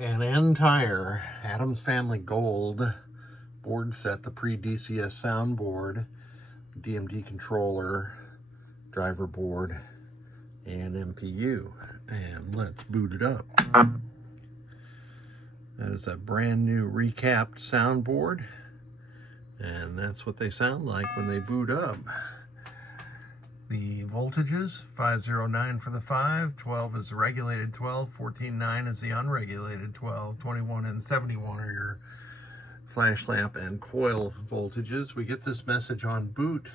An entire Addams Family Gold board set, the pre-DCS soundboard, DMD controller, driver board, and MPU. And let's boot it up. That is a brand new recapped soundboard, and that's what they sound like when they boot up. The voltages, 509 for the 5, 12 is the regulated 12, 14.9 is the unregulated 12, 21 and 71 are your flash lamp and coil voltages. We get this message on boot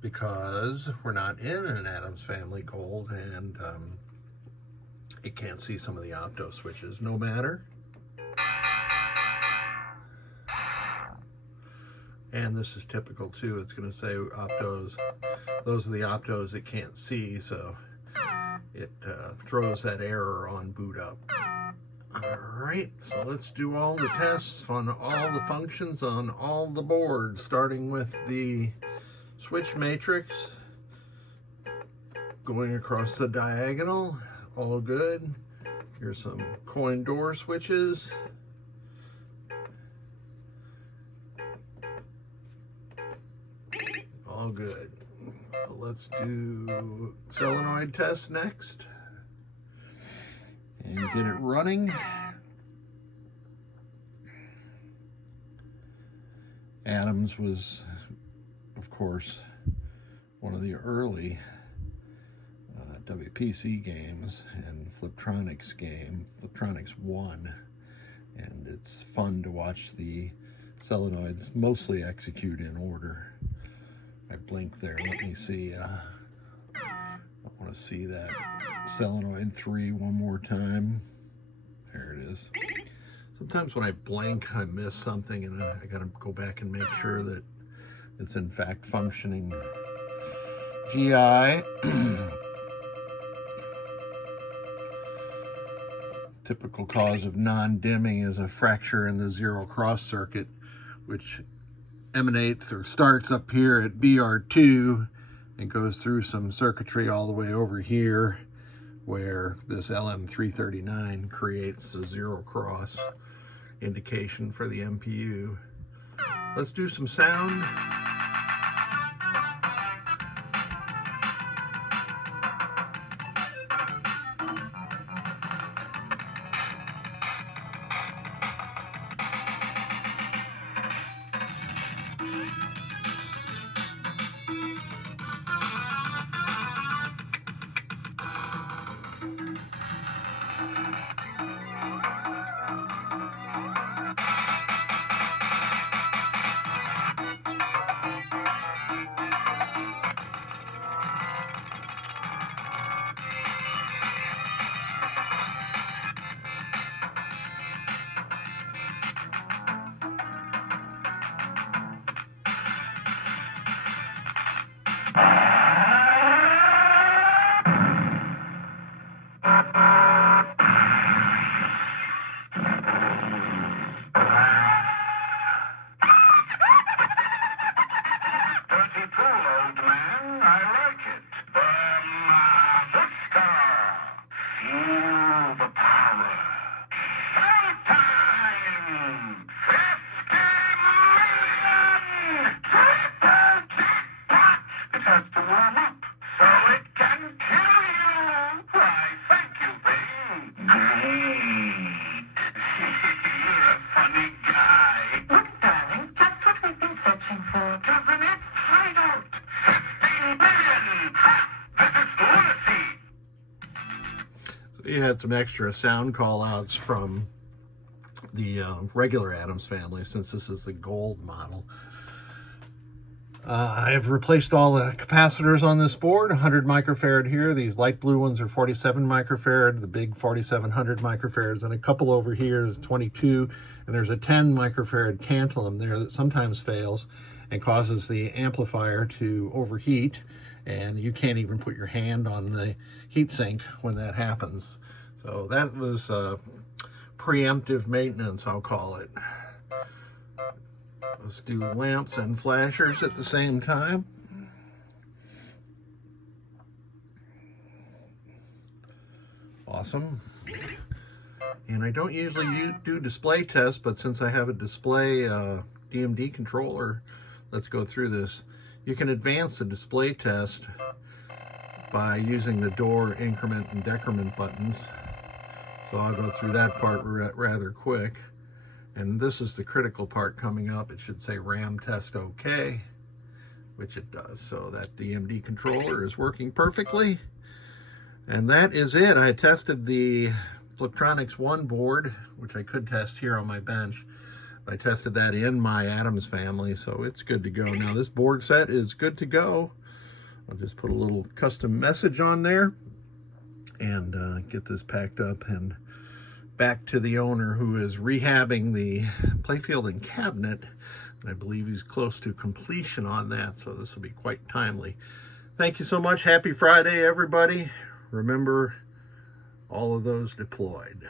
because we're not in an Addams Family Gold, and it can't see some of the opto switches. No matter. And this is typical too. It's going to say optos. Those are the optos it can't see, so it throws that error on boot up. All right, so let's do all the tests on all the functions on all the boards, starting with the switch matrix going across the diagonal. All good. Here's some coin door switches. All good. So let's do solenoid test next and get it running. Addams was, of course, one of the early WPC games and Fliptronics game, Fliptronics 1, and it's fun to watch the solenoids mostly execute in order. I blink there, let me see, I want to see that solenoid 3 one more time. There it is. Sometimes when I blink, I miss something, and I got to go back and make sure that it's in fact functioning. GI. Typical cause of non-dimming is a fracture in the zero cross circuit, which emanates or starts up here at BR2 and goes through some circuitry all the way over here where this LM339 creates a zero cross indication for the MPU. Let's do some sound. You had some extra sound call outs from the regular Addams Family, since this is the gold model. I've replaced all the capacitors on this board. 100 microfarad here. These light blue ones are 47 microfarad, the big 4700 microfarads, and a couple over here is 22, and there's a 10 microfarad tantalum there that sometimes fails and causes the amplifier to overheat, and you can't even put your hand on the heatsink when that happens. So that was preemptive maintenance, I'll call it. Let's do lamps and flashers at the same time. Awesome. And I don't usually do display tests, but since I have a display DMD controller, let's go through this. You can advance the display test by using the door increment and decrement buttons. So I'll go through that part rather quick. And this is the critical part coming up. It should say RAM test OK, which it does. So that DMD controller is working perfectly. And that is it. I tested the Fliptronics 1 board, which I could test here on my bench. I tested that in my Addams family, so it's good to go. Now this board set is good to go. I'll just put a little custom message on there and get this packed up and back to the owner, who is rehabbing the playfield and cabinet. And I believe he's close to completion on that, so this will be quite timely. Thank you so much. Happy Friday, everybody. Remember, all of those deployed.